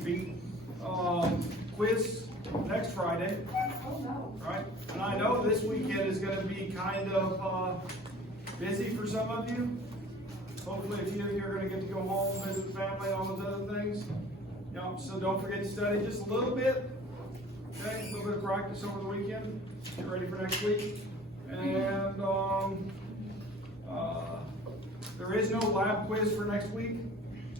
housekeeping. Quiz next Friday. Oh, no. Right? And I know this weekend is going to be kind of busy for some of you. Hopefully a few of you are going to get to go home, visit the family, and all those other things. You know, so don't forget to study just a little bit. Okay, a little bit of practice over the weekend. Get ready for next week. And there is no lab quiz for next week.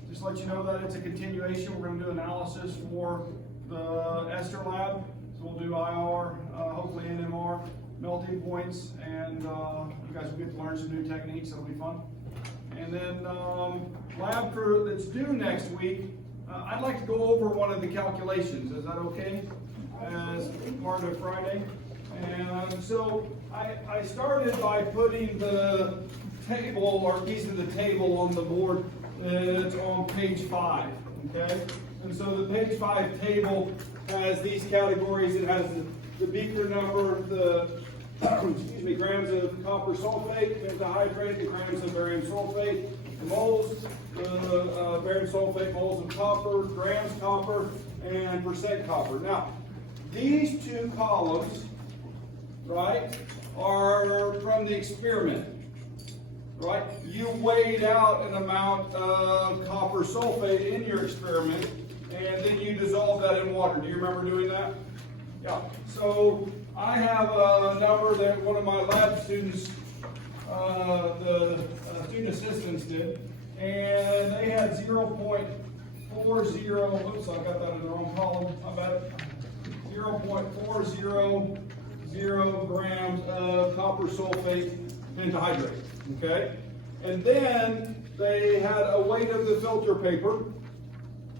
Just let you know that it's a continuation. We're going to do analysis for the Ester lab. So we'll do IR, hopefully NMR, melting points, and you guys will get to learn some new techniques. That'll be fun. And then lab that's due next week, I'd like to go over one of the calculations. Is that okay? As part of Friday. And so I started by putting the table or piece of the table on the board that's on page 5. Okay? And so the page 5 table has these categories. It has the beaker number, the grams of copper sulfate, pentahydrate, the grams of barium sulfate, the moles, the barium sulfate, moles of copper, grams copper, and percent copper. Now, these two columns, right, are from the experiment, right? You weighed out an amount of copper sulfate in your experiment, and then you dissolve that in water. Do you remember doing that? Yeah. So I have a number that one of my lab students, the student assistants did, and they had 0.40, oops, I got that in the wrong column, I bet, 0.400 grams of copper sulfate pentahydrate, okay? And then they had a weight of the filter paper,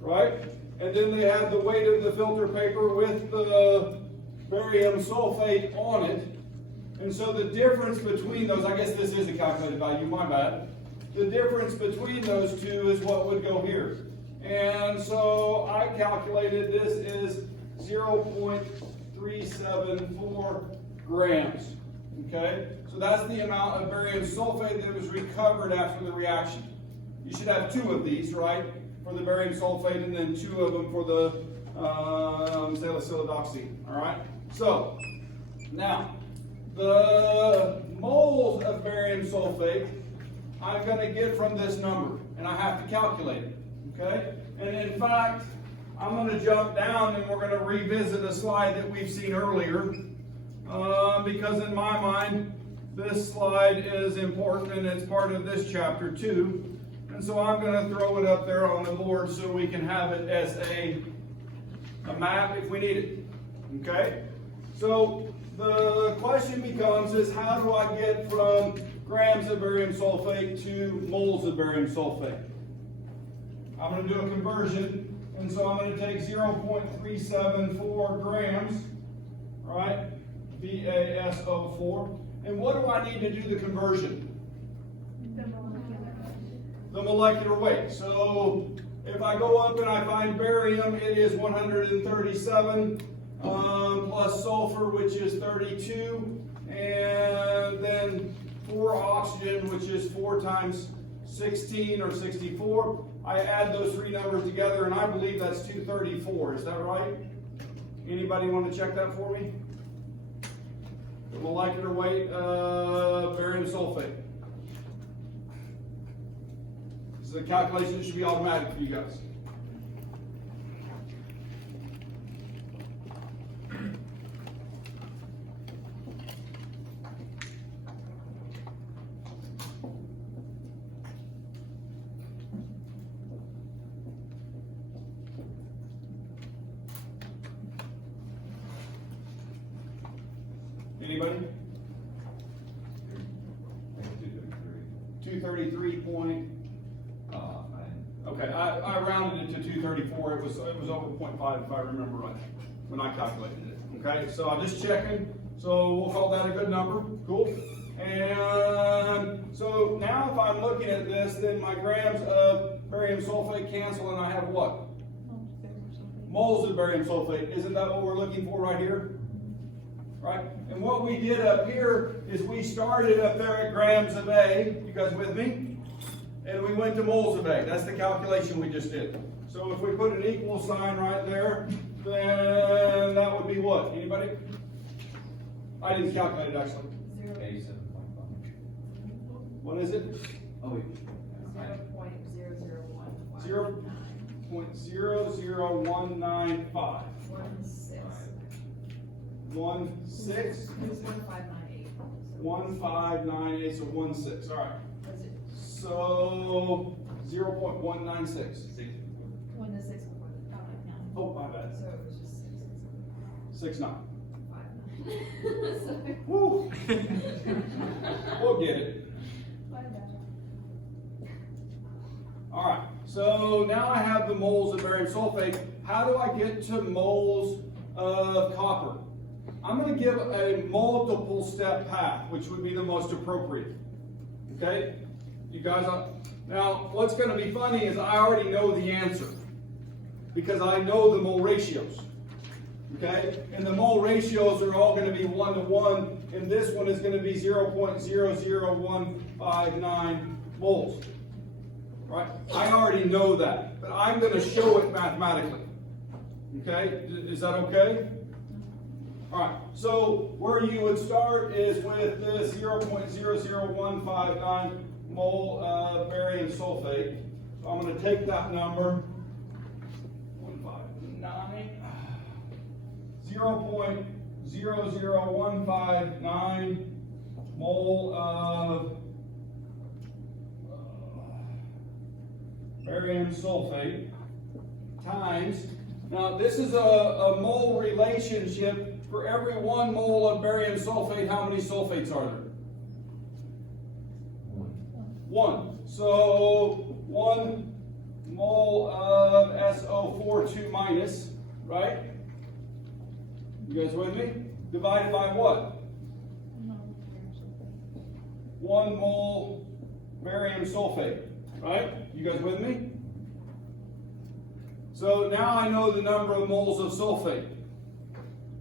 right? And then they had the weight of the filter paper with the barium sulfate on it. And so the difference between those, I guess this is a calculated value, my bad. The difference between those two is what would go here. And so I calculated this is 0.374 grams. Okay? So that's the amount of barium sulfate that was recovered after the reaction. You should have 2 of these, right? For the barium sulfate, and then 2 of them for the salicyldoxine. All right? So, now, the moles of barium sulfate I'm going to get from this number, and I have to calculate it. Okay? And in fact, I'm going to jump down and we're going to revisit a slide that we've seen earlier, because in my mind, this slide is important and it's part of this chapter too. And so I'm going to throw it up there on the board so we can have it as a map if we need it. Okay? So the question becomes is how do I get from grams of barium sulfate to moles of barium sulfate? I'm going to do a conversion. And so I'm going to take 0.374 grams, right? VASO4. And what do I need to do the conversion? The molecular weight. So if I go up and I find barium, it is 137 plus sulfur, which is 32, and then 4 oxygen, which is 4 times 16 or 64. I add those 3 numbers together, and I believe that's 234. Is that right? Anybody want to check that for me? The molecular weight of barium sulfate. This is a calculation that should be automatic for you guys. Anybody? 233 point. Okay, I rounded it to 234. It was over 0.5 if I remember right when I calculated it. Okay, so I'm just checking. So we'll call that a good number. Cool. And so now if I'm looking at this, then my grams of barium sulfate cancel, and I have what? Moles of barium sulfate. Isn't that what we're looking for right here? Right? And what we did up here is we started up there at grams of A. You guys with me? And we went to moles of A. That's the calculation we just did. So if we put an equal sign right there, then that would be what? Anybody? I didn't calculate it actually. 87.5. What is it? Oh, wait. 0.00195. 16. 1598, so 16. All right. So 0.196. 1 to 6 before the count. Oh, my bad. So it was just 6.9. 5. Sorry. Woo. We'll get it. My bad. All right. So now I have the moles of barium sulfate. How do I get to moles of copper? I'm going to give a multiple step path, which would be the most appropriate. Okay? You guys, now what's going to be funny is I already know the answer because I know the mole ratios. Okay? And the mole ratios are all going to be 1 to 1, and this one is going to be 0.00159 moles. Right? I already know that, but I'm going to show it mathematically. Okay? Is that okay? All right, so where you would start is with this 0.00159 mole of barium sulfate. So I'm going to take that number, 0.00159 mole of barium sulfate times, now this is a mole relationship. For every 1 mole of barium sulfate, how many sulfates are there? 1. So 1 mole of SO42 minus, right? You guys with me? Divided by what? 1 mole barium sulfate, right? You guys with me? So now I know the number of moles of sulfate.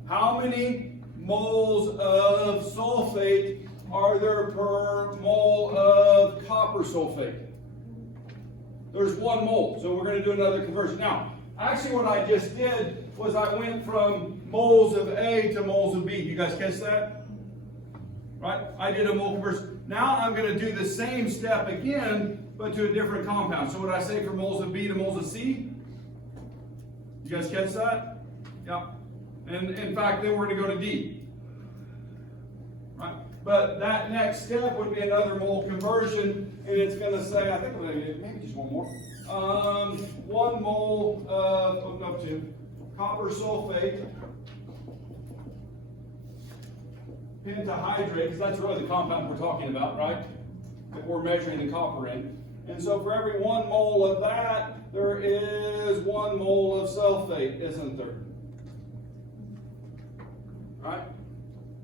How many moles of sulfate are there per mole of copper sulfate? There's 1 mole, so we're going to do another conversion. Now, actually what I just did was I went from moles of A to moles of B. You guys catch that? Right? I did a mole conversion. Now I'm going to do the same step again, but to a different compound. So what I say for moles of B to moles of C? You guys catch that? Yeah. And in fact, then we're going to go to D. Right? But that next step would be another mole conversion, and it's going to say, I think maybe just 1 more. 1 mole of, up to copper sulfate pentahydrate, because that's really the compound we're talking about, right? That we're measuring the copper in. And so for every 1 mole of that, there is 1 mole of sulfate, isn't there? Right?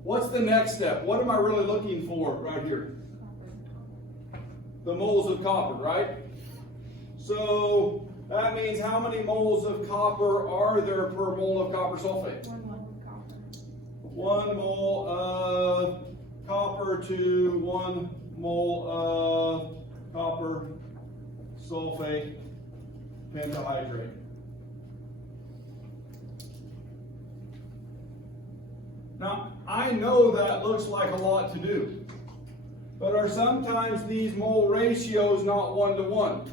What's the next step? What am I really looking for right here? The moles of copper, right? So that means how many moles of copper are there per mole of copper sulfate? 1 mole of copper. 1 mole of copper to 1 mole of copper sulfate pentahydrate. Now, I know that looks like a lot to do, but are sometimes these mole ratios not 1 to 1?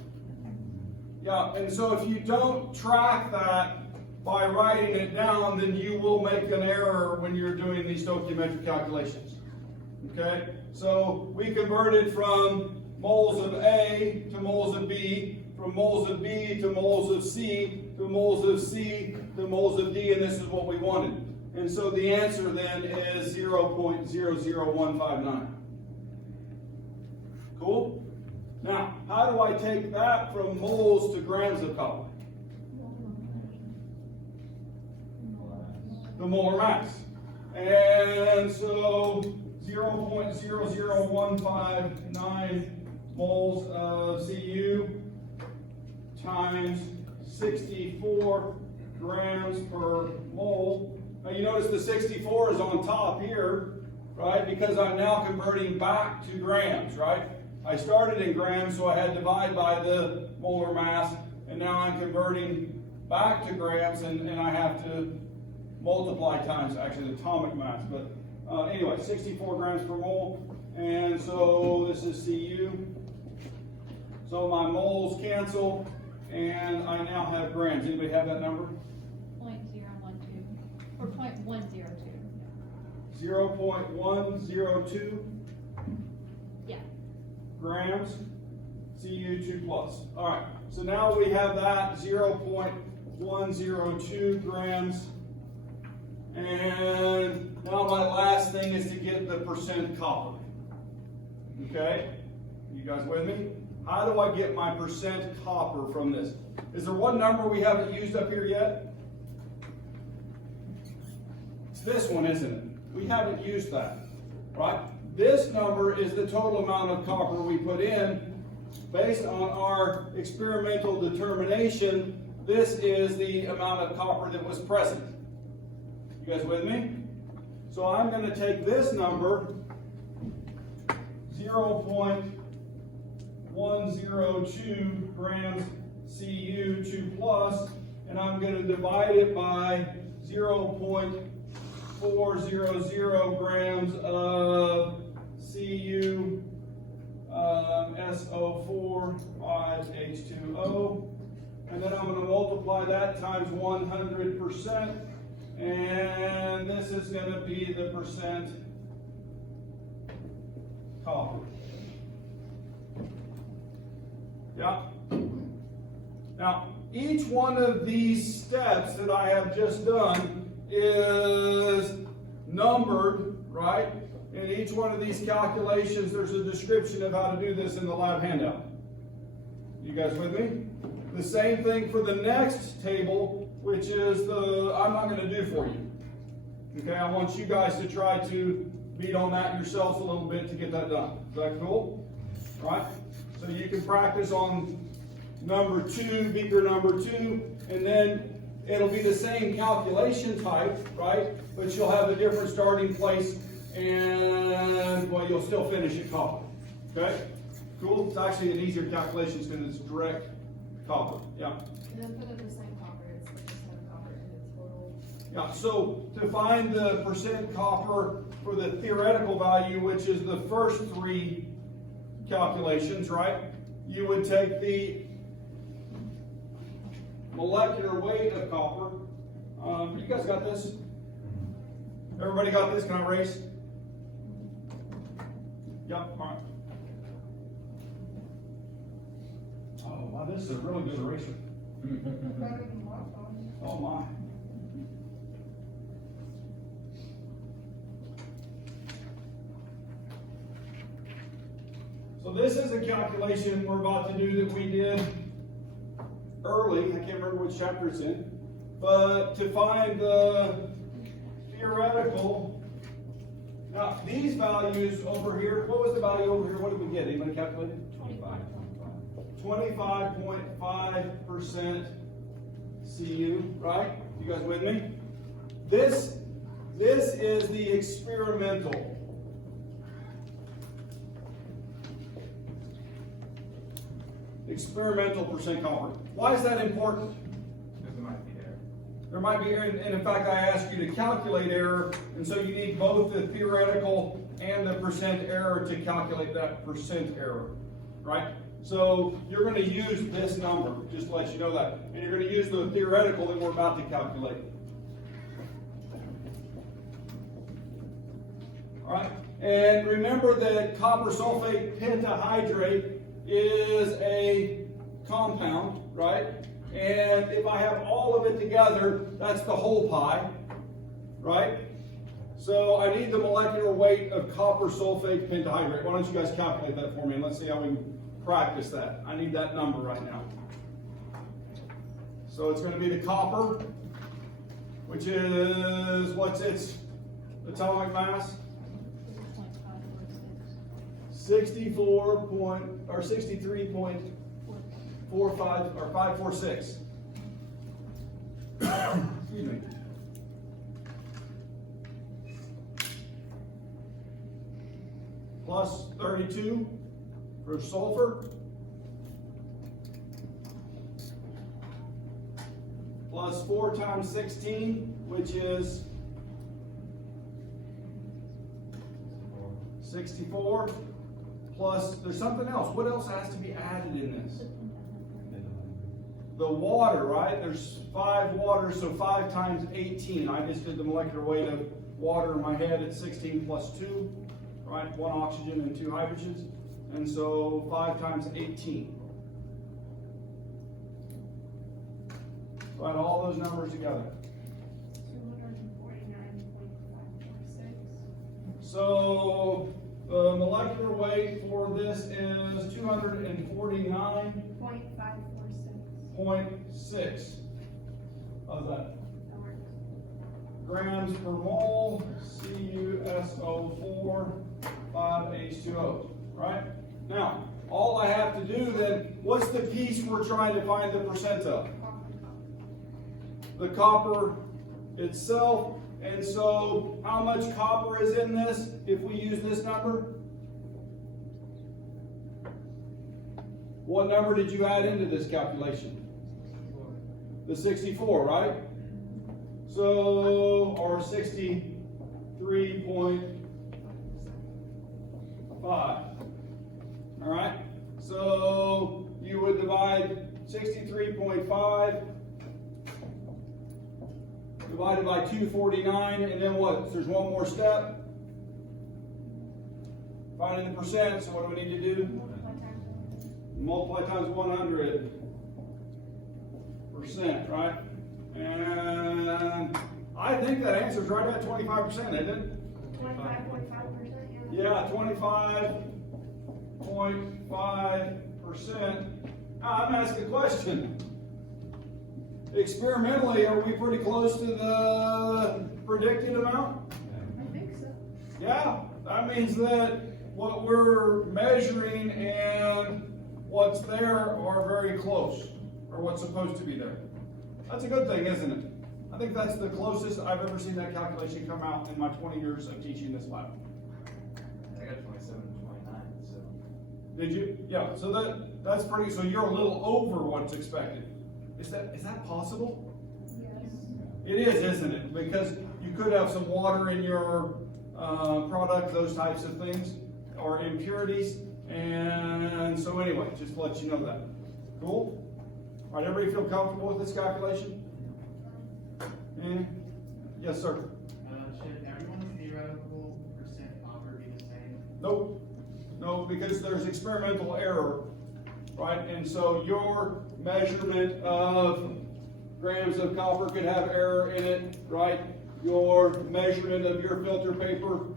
Yeah, and so if you don't track that by writing it down, then you will make an error when you're doing these stoichiometric calculations. Okay? So we converted from moles of A to moles of B, from moles of B to moles of C, to moles of C to moles of D, and this is what we wanted. And so the answer then is 0.00159. Cool? Now, how do I take that from moles to grams of copper? The molar mass. And so 0.00159 moles of Cu times 64 grams per mole. Now you notice the 64 is on top here, right? Because I'm now converting back to grams, right? I started in grams, so I had to divide by the molar mass, and now I'm converting back to grams, and I have to multiply times actually the atomic mass. But anyway, 64 grams per mole, and so this is Cu. So my moles cancel, and I now have grams. Anybody have that number? 0.012 or 0.102. 0.102 Yeah. grams Cu2 plus. All right, so now we have that 0.102 grams. And now my last thing is to get the percent copper. Okay? You guys with me? How do I get my percent copper from this? Is there one number we haven't used up here yet? It's this one, isn't it? We haven't used that, right? This number is the total amount of copper we put in based on our experimental determination. This is the amount of copper that was present. You guys with me? So I'm going to take this number, 0.102 grams Cu2 plus, and I'm going to divide it by 0.400 grams of Cu SO4 5H2O, and then I'm going to multiply that times 100%. And this is going to be the percent copper. Yeah. Now, each one of these steps that I have just done is numbered, right? In each one of these calculations, there's a description of how to do this in the lab handout. You guys with me? The same thing for the next table, which is I'm not going to do for you. Okay, I want you guys to try to beat on that yourselves a little bit to get that done. Is that cool? All right? So you can practice on number 2, beaker number 2, and then it'll be the same calculation type, right? But you'll have a different starting place, and well, you'll still finish at copper. Okay? Cool? It's actually an easier calculation because it's direct copper. Yeah. And then put in the same copper, it's the percent copper in the total. Yeah, so to find the percent copper for the theoretical value, which is the first 3 calculations, right? You would take the molecular weight of copper. You guys got this? Everybody got this? Can I erase? Yep, all right. Oh, wow, this is a really good eraser. Oh, my. So this is a calculation we're about to do that we did early. I can't remember which chapter it's in. But to find the theoretical, now these values over here, what was the value over here? What did we get? Anybody calculated? 25.5% Cu, right? You guys with me? This is the experimental. Experimental percent copper. Why is that important? Because there might be error. There might be error, and in fact I asked you to calculate error, and so you need both the theoretical and the percent error to calculate that percent error, right? So you're going to use this number, just to let you know that. And you're going to use the theoretical that we're about to calculate. All right? And remember that copper sulfate pentahydrate is a compound, right? And if I have all of it together, that's the whole pie, right? So I need the molecular weight of copper sulfate pentahydrate. Why don't you guys calculate that for me, and let's see how we can practice that. I need that number right now. So it's going to be the copper, which is, what's its atomic mass? 63.45 or 546. Excuse me. Plus 32 for sulfur. plus 4 times 16, which is 64, plus, there's something else. What else has to be added in this? The water, right? There's 5 water, so 5 times 18. I just did the molecular weight of water in my head at 16 plus 2, right? 1 oxygen and 2 hydrogens. And so 5 times 18. So add all those numbers together. 249.546. So the molecular weight for this is 249.6. How's that? That works. Grams per mole, CuSO4, 5H2O, right? Now, all I have to do then, what's the piece we're trying to find the percent of? The copper itself. And so, how much copper is in this if we use this number? What number did you add into this calculation? The 64, right? So, or 63.5. All right? So, you would divide 63.5 divided by 249, and then what? There's one more step. Finding the percent, so what do we need to do? Multiply times 100%, right? And I think that answer's right at 25%, isn't it? 25.5%. Yeah, 25.5%. Now, I'm asking a question. Experimentally, are we pretty close to the predicted amount? I think so. Yeah, that means that what we're measuring and what's there are very close, or what's supposed to be there. That's a good thing, isn't it? I think that's the closest I've ever seen that calculation come out in my 20 years of teaching this lab. I got 27 and 29, so. Did you? Yeah, so that's pretty, so you're a little over what's expected. Is that possible? Yes. It is, isn't it? Because you could have some water in your product, those types of things, or impurities. And so anyway, just to let you know that. Cool? All right, everybody feel comfortable with this calculation? Yes, sir. Should everyone's theoretical percent copper be the same? Nope. No, because there's experimental error, right? And so your measurement of grams of copper could have error in it, right? Your measurement of your filter paper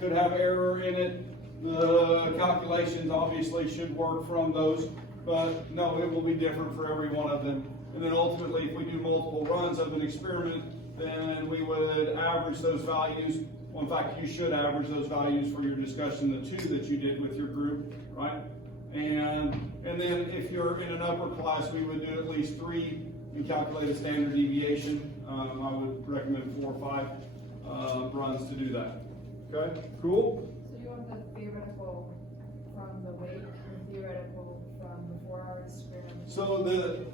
could have error in it. The calculations obviously should work from those, but no, it will be different for every one of them. And then ultimately, if we do multiple runs of an experiment, then we would average those values. Well, in fact, you should average those values for your discussion, the 2 that you did with your group, right? And then if you're in an upper class, we would do at least 3 and calculate a standard deviation. I would recommend 4 or 5 runs to do that. Okay, cool? So you want the theoretical from the weight and theoretical from the 4-hour experiment? So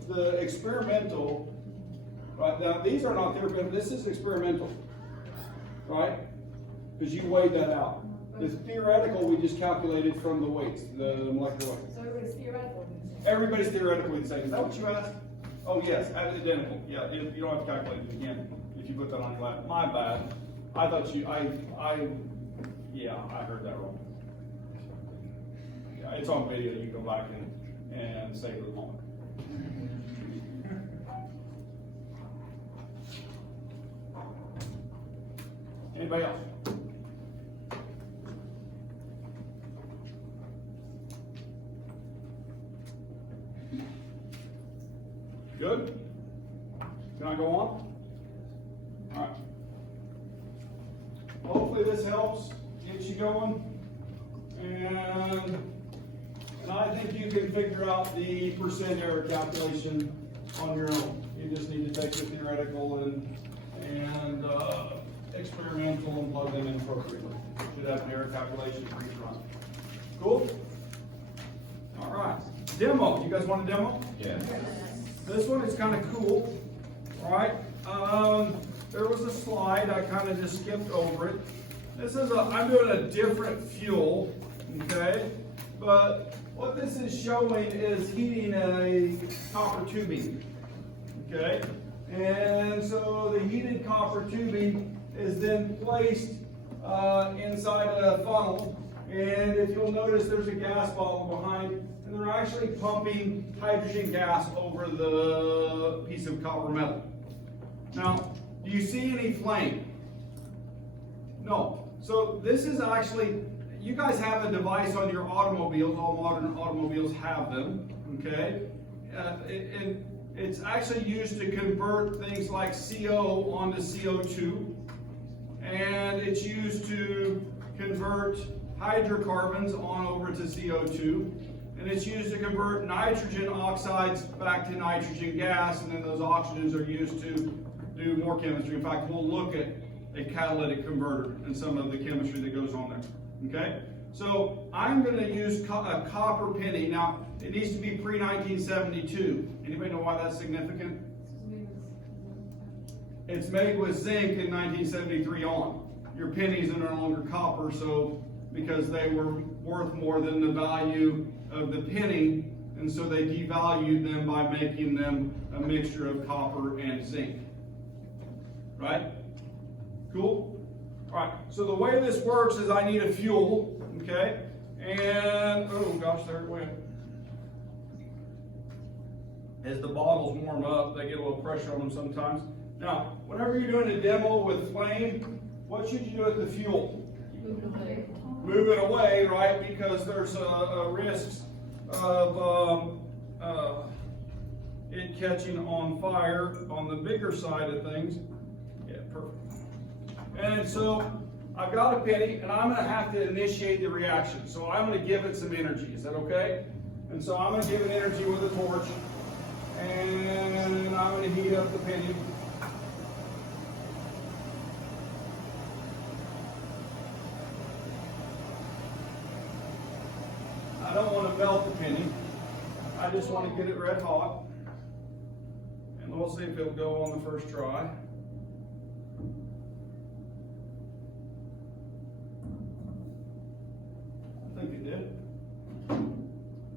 the experimental, right, now these are not theoretical, this is experimental, right? Because you weighed that out. The theoretical we just calculated from the weights, the molecular weight. So everybody's theoretical. Everybody's theoretically the same. Is that what you asked? Oh yes, identical. Yeah, you don't have to calculate it again if you put that on your lap. My bad. I thought you, yeah, I heard that wrong. Yeah, it's on video. You can go back and save the moment. Anybody else? Good? Can I go on? All right. Hopefully this helps get you going. And I think you can figure out the percent error calculation on your own. You just need to take the theoretical and experimental and plug them in appropriately. Should have an error calculation for each run. Cool? All right. Demo. You guys want a demo? Yeah. This one is kind of cool. All right, there was a slide, I kind of just skipped over it. I'm doing a different fuel, okay? But what this is showing is heating a copper tubing, okay? And so the heated copper tubing is then placed inside a funnel. And if you'll notice, there's a gas bottle behind, and they're actually pumping hydrogen gas over the piece of copper metal. Now, do you see any flame? No. So this is actually, you guys have a device on your automobiles, all modern automobiles have them, okay? And it's actually used to convert things like CO onto CO2, and it's used to convert hydrocarbons on over to CO2, and it's used to convert nitrogen oxides back to nitrogen gas, and then those oxygens are used to do more chemistry. In fact, we'll look at a catalytic converter and some of the chemistry that goes on there, okay? So I'm going to use a copper penny. Now, it needs to be pre-1972. Anybody know why that's significant? It's made with zinc in 1973 on. Your pennies are no longer copper, so because they were worth more than the value of the penny, and so they devalued them by making them a mixture of copper and zinc. Right? Cool? All right, so the way this works is I need a fuel, okay? And, oh gosh, there it went. As the bottles warm up, they get a little pressure on them sometimes. Now, whenever you're doing a demo with flame, what should you do with the fuel? Move it away, right? Because there's a risk of it catching on fire on the bigger side of things. Yeah, perfect. And so I've got a penny, and I'm going to have to initiate the reaction. So I'm going to give it some energy. Is that okay? And so I'm going to give it energy with a torch, and I'm going to heat up the penny. I don't want to melt the penny. I just want to get it red hot. And we'll see if it'll go on the first try. I think it did.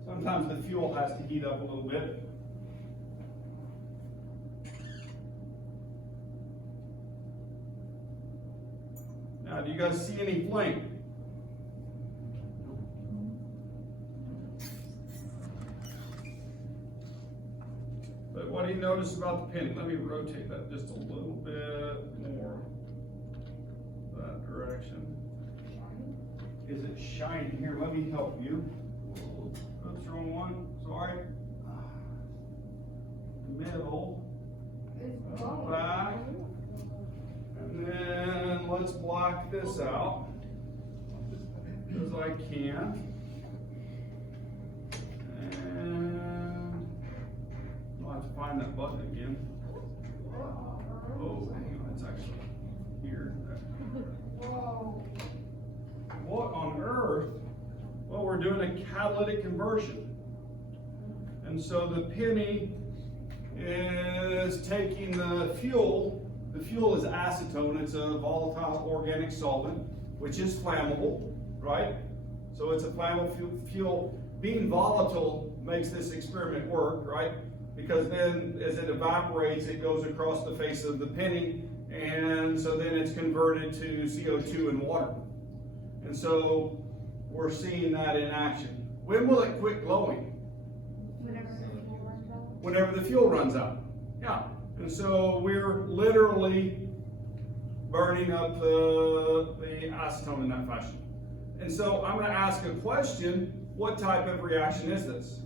Sometimes the fuel has to heat up a little bit. Now, do you guys see any flame? But what do you notice about the penny? Let me rotate that just a little bit more that direction. Is it shining here? Let me help you. Oops, wrong one. Sorry. Middle. Back. And then let's block this out as I can. And I'll have to find that button again. Oh, hang on, it's actually here. Whoa. What on earth? Well, we're doing a catalytic conversion. And so the penny is taking the fuel. The fuel is acetone. It's a volatile organic solvent, which is flammable, right? So it's a flammable fuel. Being volatile makes this experiment work, right? Because then as it evaporates, it goes across the face of the penny, and so then it's converted to CO2 and water. And so we're seeing that in action. When will it quit glowing? Whenever the fuel runs out. Yeah. And so we're literally burning up the acetone in that fashion. And so I'm going to ask a question. What type of reaction is this?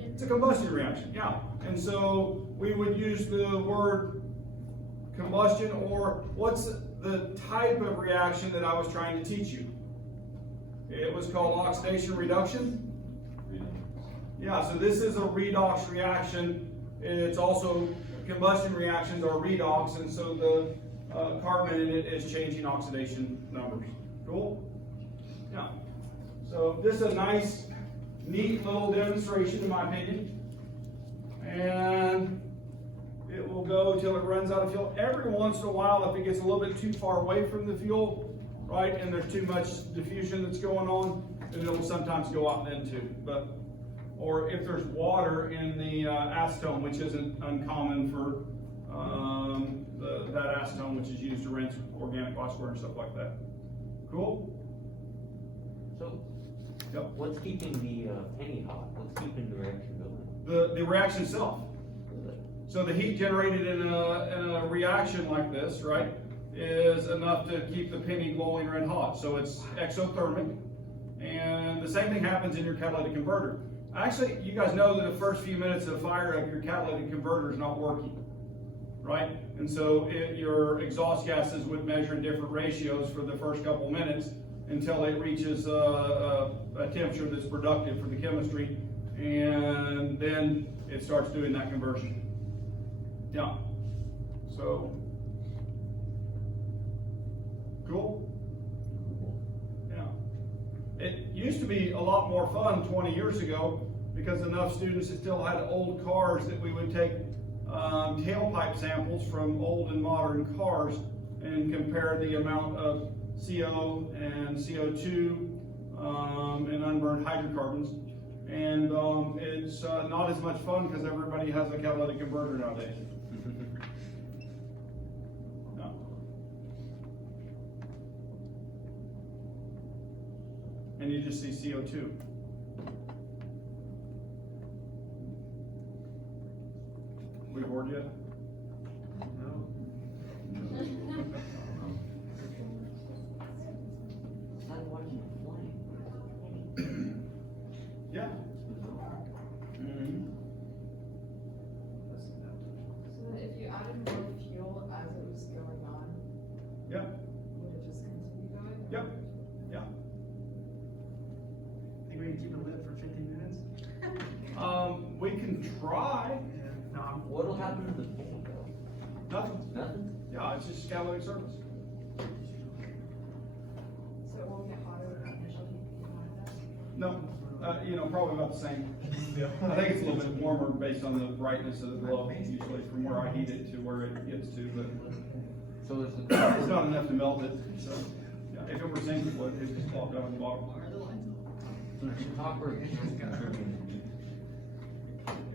It's a combustion reaction, yeah. And so we would use the word combustion, or what's the type of reaction that I was trying to teach you? It was called oxidation reduction. Yeah, so this is a redox reaction. It's also, combustion reactions are redox, and so the carbon in it is changing oxidation numbers. Cool? Yeah. So this is a nice, neat little demonstration in my opinion. And will go till it runs out of fuel. Every once in a while, if it gets a little bit too far away from the fuel, right, and there's too much diffusion that's going on, then it'll sometimes go out then too. But, or if there's water in the acetone, which isn't uncommon for that acetone, which is used to rinse organic glassware and stuff like that. Cool? So, Yep. what's keeping the penny hot? What's keeping the reaction going? The reaction itself. So the heat generated in a reaction like this, right, is enough to keep the penny glowing red hot. So it's exothermic, and the same thing happens in your catalytic converter. Actually, you guys know that the first few minutes of fire up, your catalytic converter is not working, right? And so your exhaust gases would measure in different ratios for the first couple minutes until it reaches a temperature that's productive for the chemistry, and then it starts doing that conversion. Yeah. So, cool? Yeah. It used to be a lot more fun 20 years ago because enough students still had old cars that we would take tailpipe samples from old and modern cars and compare the amount of CO and CO2 and unburned hydrocarbons. And it's not as much fun because everybody has a catalytic converter nowadays. No. And you just see CO2. We bored yet? No. It's like watching a flame. Yeah. So that if you added more fuel as it was going on, Yeah. would it just continue going? Yep. Yeah. Think we can keep it lit for 15 minutes? We can try. No, What'll happen to the penny though? Nothing. Nothing? Yeah, it's just catalytic surface. So it won't get hotter with the initial heat behind that? No, probably about the same. I think it's a little bit warmer based on the brightness of the glow, usually from where I heat it to where it gets to, but So is it's the not enough to melt it, so. Yeah, if it were zinc, it would, it'd just pop down at the bottom. copper contributing?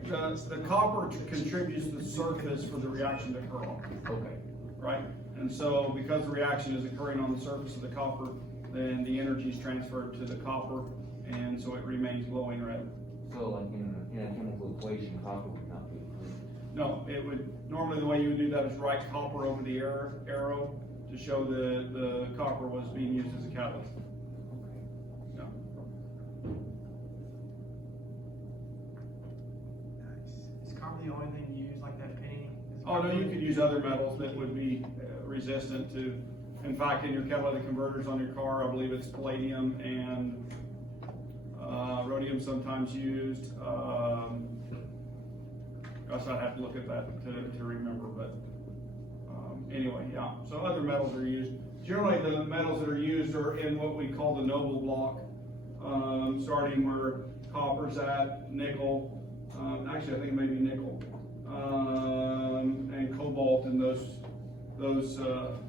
The copper contributes to the surface for the reaction to occur on, Okay. right? And so because the reaction is occurring on the surface of the copper, then the energy is transferred to the copper, and so it remains glowing red. So like in a chemical equation, copper would not be included. No, it would, normally the way you would do that is write copper over the arrow to show the copper was being used as a catalyst. No. is copper the only thing you use like that penny? Is Oh, no, copper- you could use other metals that would be resistant to, in fact, in your catalytic converters on your car, I believe it's palladium and rhodium sometimes used. Gosh, I'd have to look at that to remember, but anyway, yeah. So other metals are used. Generally, the metals that are used are in what we call the noble block, starting where copper's at, nickel, actually I think it may be nickel, and cobalt, and those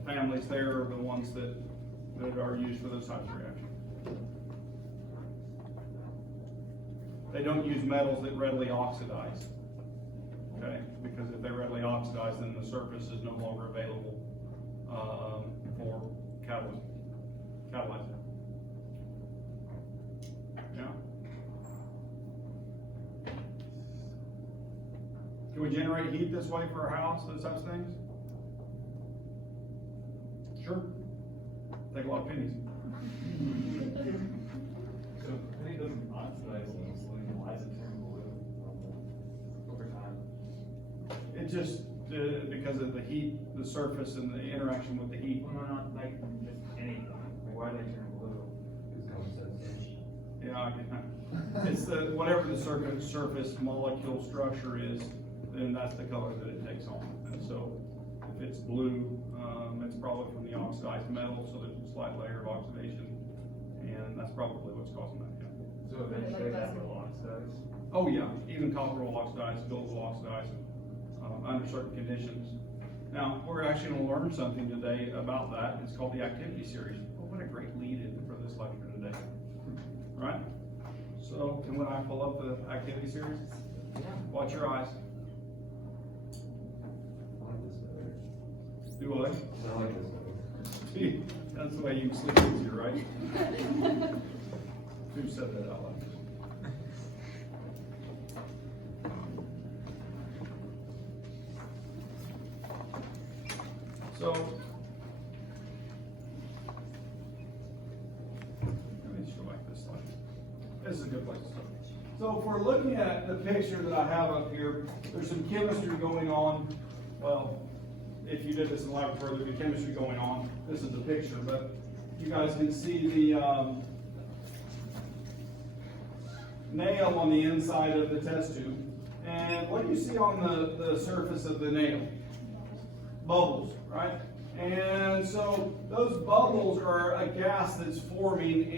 families there are the ones that are used for those types of reactions. They don't use metals that readily oxidize, okay? Because if they readily oxidize, then the surface is no longer available for catalyzing. Yeah. Can we generate heat this way for our house, those types of things? Sure. Take a lot of pennies. So penny doesn't oxidize easily, why is it turn blue over time? It just, because of the heat, the surface and the interaction with the heat. Well, no, not like just anything, like why do they turn blue? Yeah, it's whatever the surface molecule structure is, then that's the color that it takes on. And so if it's blue, it's probably from the oxidized metal, so there's a slight layer of oxidation, and that's probably what's causing that. Yeah. So eventually that will oxidize? Oh yeah, even copper will oxidize, gold will oxidize. under certain conditions. Now, we're actually gonna learn something today about that. It's called the activity series. Well, what a great lead-in for this lecture today, right? So, and when I pull up the activity series, watch your eyes. I like this better. Do what? I like this better. See, that's the way you sleep easier, right? Who said that out loud? So, let me just go back to this slide. This is a good place to start. So if we're looking at the picture that I have up here, there's some chemistry going on. Well, if you did this in the laboratory, there'd be chemistry going on. This is the picture, but you guys can see the nail on the inside of the test tube. And what do you see on the surface of the nail? Bubbles, right? And so those bubbles are a gas that's forming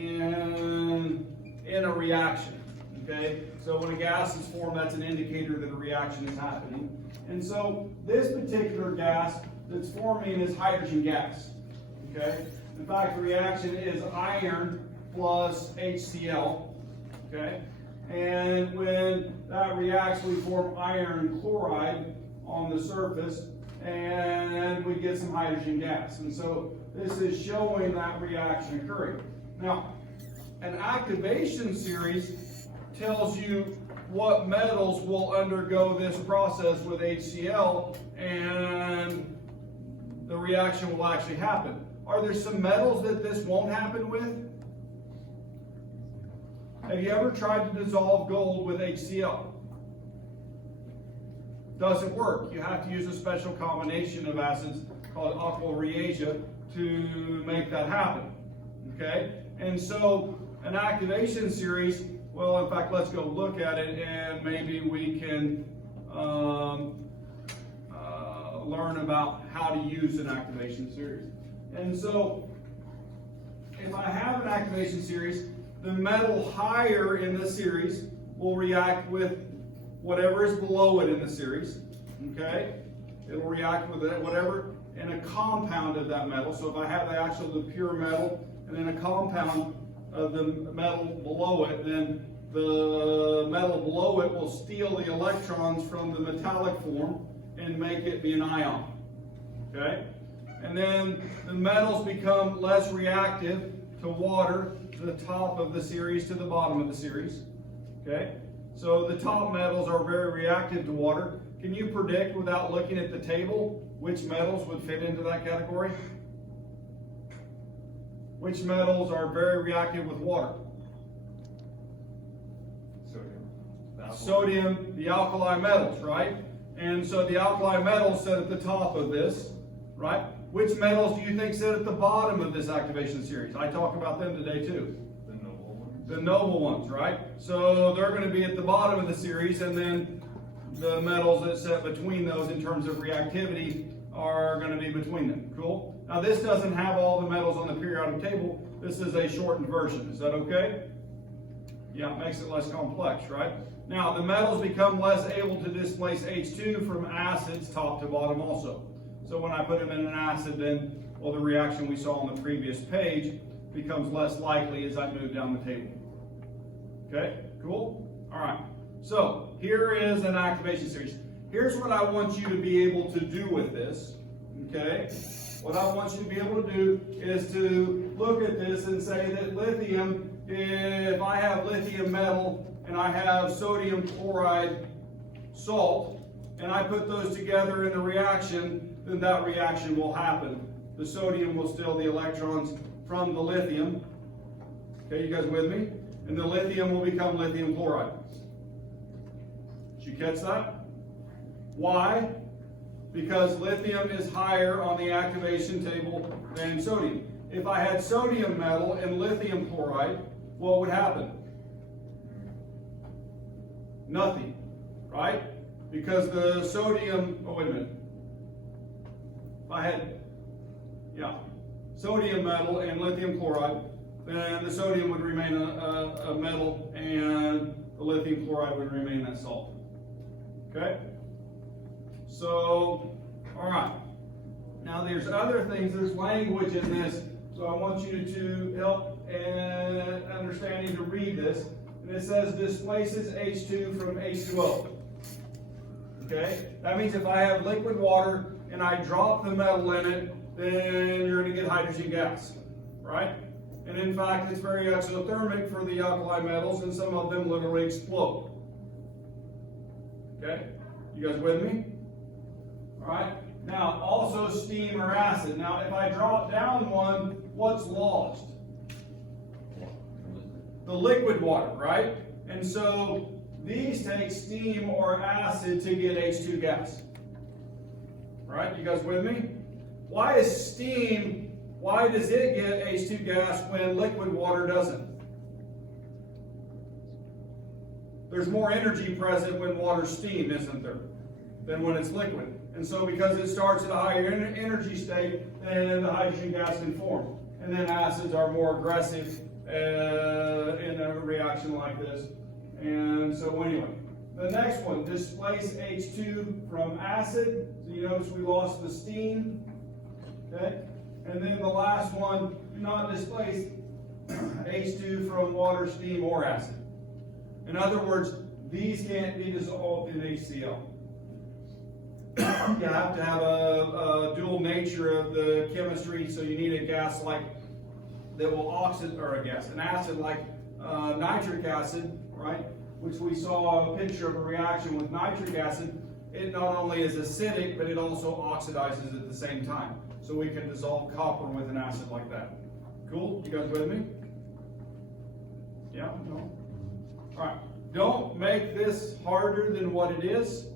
in a reaction, okay? So when a gas is formed, that's an indicator that a reaction is happening. And so this particular gas that's forming is hydrogen gas, okay? In fact, the reaction is iron plus HCl, okay? And when that reacts, we form iron chloride on the surface, and we get some hydrogen gas. And so this is showing that reaction occurring. Now, an activation series tells you what metals will undergo this process with HCl, and the reaction will actually happen. Are there some metals that this won't happen with? Have you ever tried to dissolve gold with HCl? Doesn't work. You have to use a special combination of acids called aqua reagent to make that happen. Okay? And so an activation series, well, in fact, let's go look at it and maybe we can learn about how to use an activation series. And so if I have an activation series, the metal higher in the series will react with whatever is below it in the series, okay? It'll react with whatever in a compound of that metal. So if I have the pure metal and then a compound of the metal below it, then the metal below it will steal the electrons from the metallic form and make it be an ion, okay? And then the metals become less reactive to water, the top of the series to the bottom of the series, okay? So the top metals are very reactive to water. Can you predict, without looking at the table, which metals would fit into that category? Which metals are very reactive with water? Sodium, the alkali metals, right? And so the alkali metals sit at the top of this, right? Which metals do you think sit at the bottom of this activation series? I talk about them today too. The noble ones, right? So they're going to be at the bottom of the series, and then the metals that sit between those in terms of reactivity are going to be between them. Cool? Now this doesn't have all the metals on the periodic table. This is a shortened version. Is that okay? Yeah, it makes it less complex, right? Now the metals become less able to displace H2 from acids top to bottom also. So when I put them in an acid, then, well, the reaction we saw on the previous page becomes less likely as I move down the table. Okay, cool? All right, so here is an activation series. Here's what I want you to be able to do with this, okay? What I want you to be able to do is to look at this and say that lithium, if I have lithium metal and I have sodium chloride salt, and I put those together in a reaction, then that reaction will happen. The sodium will steal the electrons from the lithium. Okay, you guys with me? And the lithium will become lithium chloride. Did you catch that? Why? Because lithium is higher on the activation table than sodium. If I had sodium metal and lithium chloride, what would happen? Nothing, right? Because the sodium, oh wait a minute. If I had, sodium metal and lithium chloride, then the sodium would remain a metal and the lithium chloride would remain that salt. Okay? So, all right. Now there's other things, there's language in this, so I want you to help and understanding to read this. And it says displaces H2 from H2O. Okay? That means if I have liquid water and I drop the metal in it, then you're going to get hydrogen gas, right? And in fact, it's very exothermic for the alkali metals, and some of them literally explode. Okay? You guys with me? All right? Now, also steam or acid. Now, if I drop down one, what's lost? The liquid water, right? And so, these take steam or acid to get H2 gas. Right? You guys with me? Why is steam, why does it get H2 gas when liquid water doesn't? There's more energy present when water's steam, isn't there, than when it's liquid. And so because it starts at a higher energy state, then the hydrogen gas can form. And then acids are more aggressive in a reaction like this. And so anyway, the next one, displace H2 from acid. So you notice we lost the steam. Okay? And then the last one, do not displace H2 from water, steam, or acid. In other words, these can't be dissolved in HCl. You have to have a dual nature of the chemistry, so you need a gas like that will oxidize, or a gas, an acid like nitric acid, right? Which we saw a picture of a reaction with nitric acid. It not only is acidic, but it also oxidizes at the same time. So we can dissolve copper with an acid like that. Cool? You guys with me? Yeah? No? All right. Don't make this harder than what it is.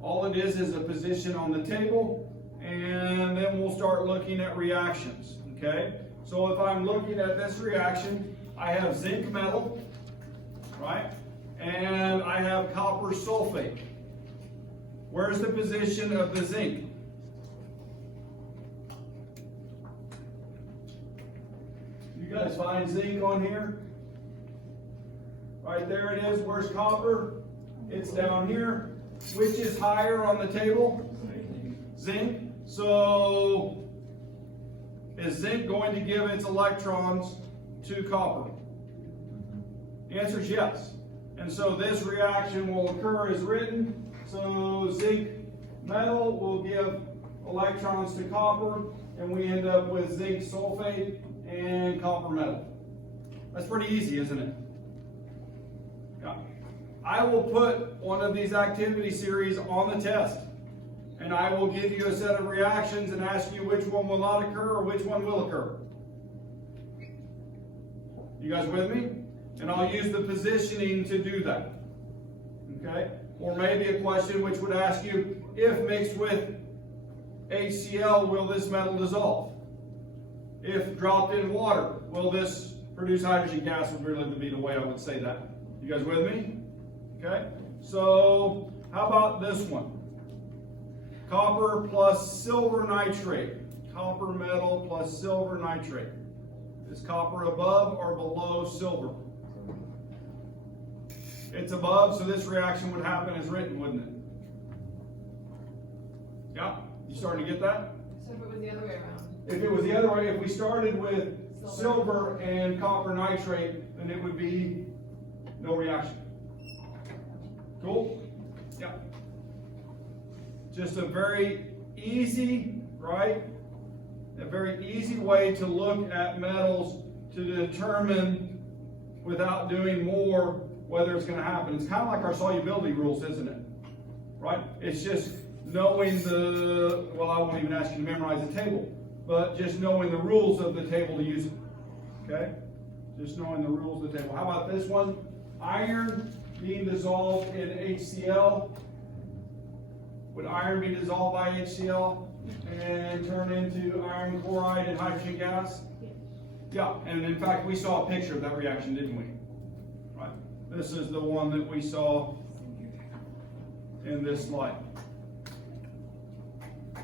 All it is a position on the table, and then we'll start looking at reactions, okay? So if I'm looking at this reaction, I have zinc metal, right? And I have copper sulfate. Where's the position of the zinc? You guys find zinc on here? Right there it is. Where's copper? It's down here. Which is higher on the table? Zinc. So, is zinc going to give its electrons to copper? The answer is yes. And so this reaction will occur as written. So zinc metal will give electrons to copper, and we end up with zinc sulfate and copper metal. That's pretty easy, isn't it? Yeah. I will put one of these activity series on the test, and I will give you a set of reactions and ask you which one will not occur or which one will occur. You guys with me? And I'll use the positioning to do that. Okay? Or maybe a question which would ask you, if mixed with HCl, will this metal dissolve? If dropped in water, will this produce hydrogen gas? Would really be the way I would say that. You guys with me? Okay, so how about this one? Copper plus silver nitrate. Copper metal plus silver nitrate. Is copper above or below silver? It's above, so this reaction would happen as written, wouldn't it? Yeah, you starting to get that? So if it was the other way around? If it was the other way, if we started with silver and copper nitrate, then it would be no reaction. Cool? Yeah. Just a very easy, right? A very easy way to look at metals to determine, without doing more, whether it's going to happen. It's kind of like our solubility rules, isn't it? Right? It's just knowing the, well, I won't even ask you to memorize the table, but just knowing the rules of the table to use it. Okay? Just knowing the rules of the table. How about this one? Iron being dissolved in HCl. Would iron be dissolved by HCl and turn into iron chloride and hydrogen gas? Yeah, and in fact we saw a picture of that reaction, didn't we? Right. This is the one that we saw in this slide.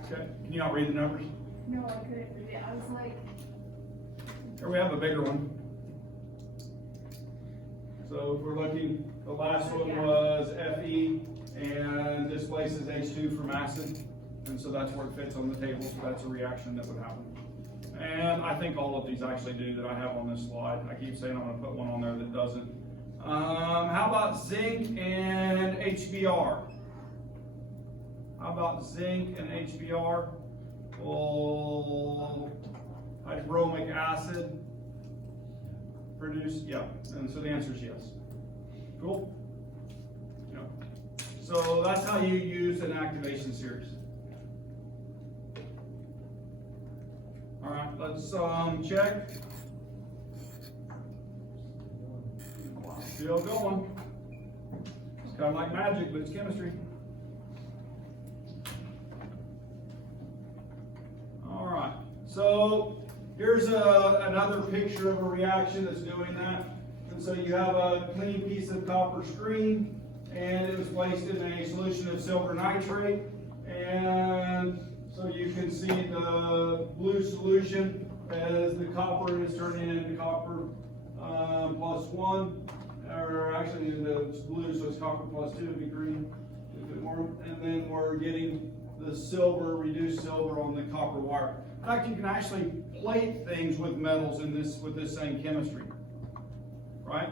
Okay, can you not read the numbers? No, I couldn't read it. I was like, Here we have a bigger one. So if we're looking, the last one was Fe, and displaces H2 from acid, and so that's where it fits on the table, so that's a reaction that would happen. And I think all of these actually do that I have on this slide. I keep saying I'm gonna put one on there that doesn't. How about zinc and HBr? How about zinc and HBr? Will hydromic acid produce, yeah, and so the answer is yes. Cool? Yeah. So that's how you use an activation series. All right, let's check. Still going. It's kind of like magic, but it's chemistry. All right, so here's another picture of a reaction that's doing that. And so you have a clean piece of copper screen, and it was placed in a solution of silver nitrate. And so you can see the blue solution as the copper is turning into copper +1. Or actually the blue, so it's copper +2, it'd be green a little bit more. And then we're getting the silver, reduced silver on the copper wire. In fact, you can actually plate things with metals in this with this same chemistry, right?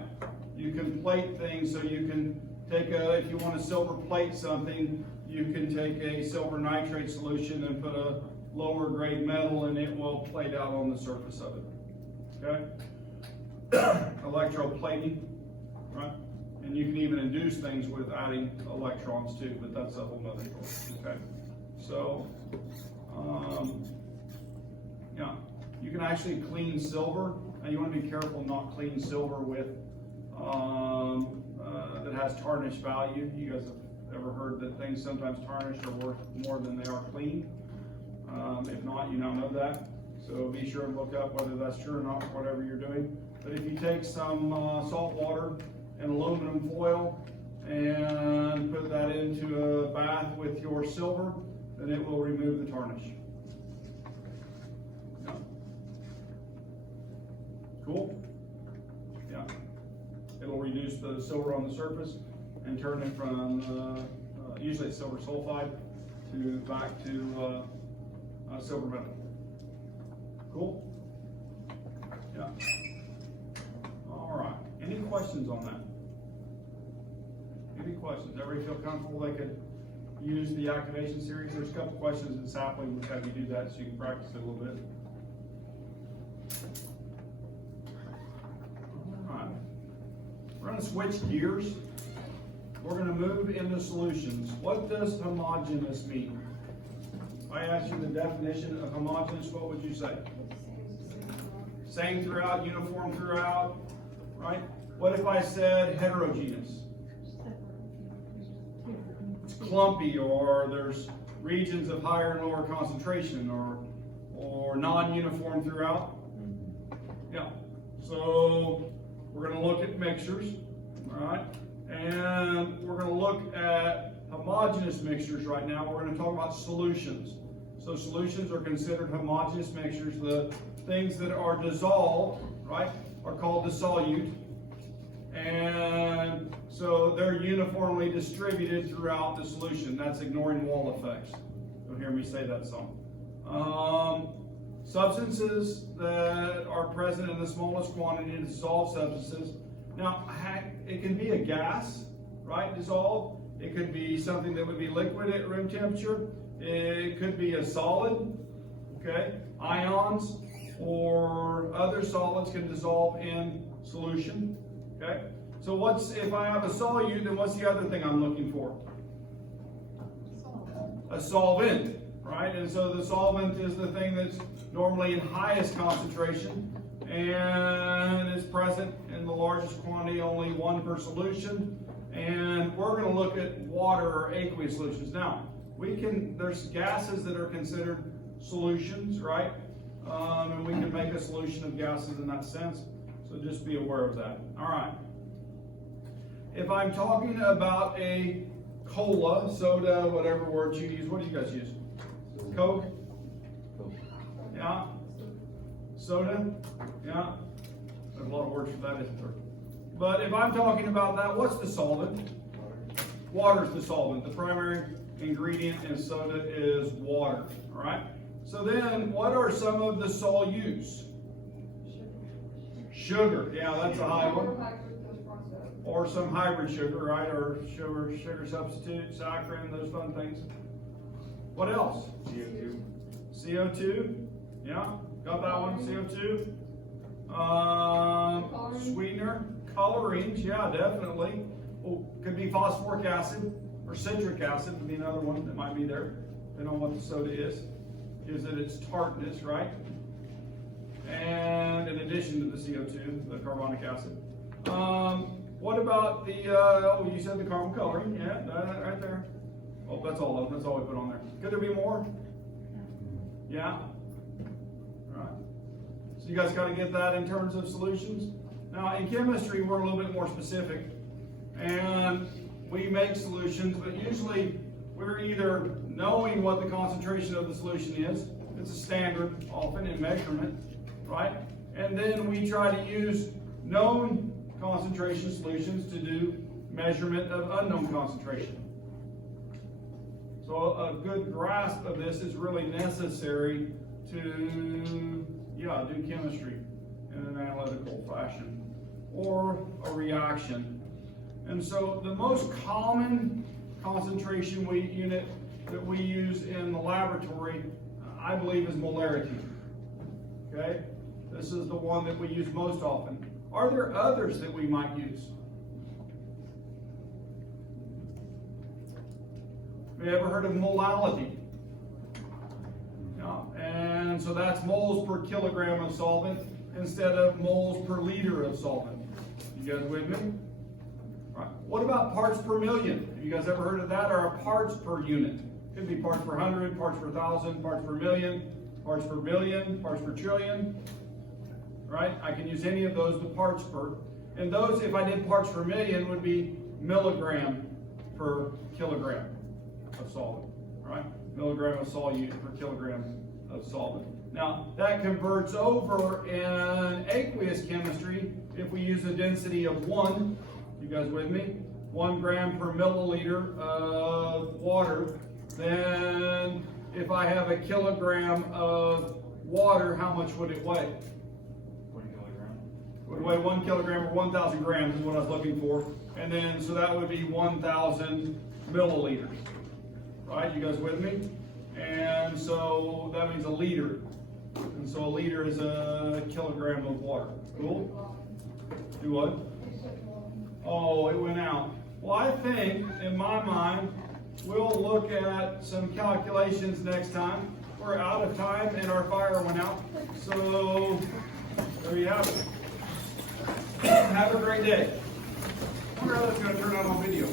You can plate things, so you can take if you want to silver plate something, you can take a silver nitrate solution and put a lower grade metal, and it will plate out on the surface of it. Okay? Electroplating, right? And you can even induce things with adding electrons too, but that's a whole nother story. Okay? So, yeah, you can actually clean silver. Now you want to be careful not clean silver with that has tarnish value. You guys have ever heard that things sometimes tarnished are worth more than they are clean? If not, you now know that. So be sure and look up whether that's true or not, whatever you're doing. But if you take some salt water and aluminum foil and put that into a bath with your silver, then it will remove the tarnish. Yeah. Cool? Yeah. It'll reduce the silver on the surface and turn it from, usually it's silver sulfide, back to silver metal. Cool? Yeah. All right. Any questions on that? Any questions? Everybody feel comfortable they could use the activation series? There's a couple questions in Sapling which have you do that so you can practice it a little bit. All right. We're going to switch gears. We're going to move into solutions. What does homogeneous mean? If I asked you the definition of homogeneous, what would you say? Same throughout, uniform throughout, right? What if I said heterogeneous? It's clumpy, or there's regions of higher and lower concentration, or non-uniform throughout. Yeah. So we're going to look at mixtures, all right? And we're going to look at homogeneous mixtures right now. We're going to talk about solutions. So solutions are considered homogeneous mixtures. The things that are dissolved, right, are called dissolute. And so they're uniformly distributed throughout the solution. That's ignoring wall effects. You'll hear me say that some. Substances that are present in the smallest quantity, dissolved substances. Now, it can be a gas, right, dissolved. It could be something that would be liquid at room temperature. It could be a solid, okay? Ions or other solids can dissolve in solution, okay? So if I have a solute, then what's the other thing I'm looking for? A solvent, right? And so the solvent is the thing that's normally in highest concentration and is present in the largest quantity, only one per solution. And we're going to look at water or aqueous solutions. Now, there's gases that are considered solutions, right? And we can make a solution of gases in that sense. So just be aware of that. All right. If I'm talking about a cola, soda, whatever word you use, what do you guys use? Coke? Yeah. Soda? Yeah. There's a lot of words for that, isn't there? But if I'm talking about that, what's the solvent? Water is the solvent. The primary ingredient in soda is water, all right? So then, what are some of the solutes? Sugar, yeah, that's a high one. Or some hybrid sugar, right? Or sugar substitute, saccharin, those fun things. What else? CO2. CO2, yeah, got that one, CO2. Sweetener, colorings, yeah, definitely. Oh, could be phosphoric acid or citric acid would be another one that might be there, depending on what the soda is. Is it its tartness, right? And in addition to the CO2, the carbonic acid. What about the, oh, you said the caramel coloring, yeah, that right there. Oh, that's all of them, that's all we put on there. Could there be more? Yeah? All right. So you guys kind of get that in terms of solutions? Now, in chemistry, we're a little bit more specific, and we make solutions, but usually we're either knowing what the concentration of the solution is, it's a standard, often in measurement, right? And then we try to use known concentration solutions to do measurement of unknown concentration. So a good grasp of this is really necessary to, do chemistry in an analytical fashion or a reaction. And so the most common concentration unit that we use in the laboratory, I believe, is molarity. Okay? This is the one that we use most often. Are there others that we might use? Have you ever heard of molality? No. And so that's moles per kilogram of solvent instead of moles per liter of solvent. You guys with me? Right. What about parts per million? Have you guys ever heard of that? Or parts per unit? Could be parts per 100, parts per 1,000, parts per million, parts per billion, parts per trillion. Right? I can use any of those, the parts per. And those, if I did parts per million, would be milligram per kilogram of solvent. Right? Milligram of solute per kilogram of solvent. Now, that converts over in aqueous chemistry if we use a density of 1. You guys with me? 1 gram per milliliter of water. Then, if I have a kilogram of water, how much would it weigh? 1 kilogram. Would weigh 1 kilogram or 1,000 grams is what I was looking for. And then, so that would be 1,000 milliliters. Right? You guys with me? And so that means a liter. And so a liter is a kilogram of water. Cool? Do what? Oh, it went out. Well, I think, in my mind, we'll look at some calculations next time. We're out of time and our fire went out. So, there you have it. Have a great day. I wonder how that's going to turn out on video.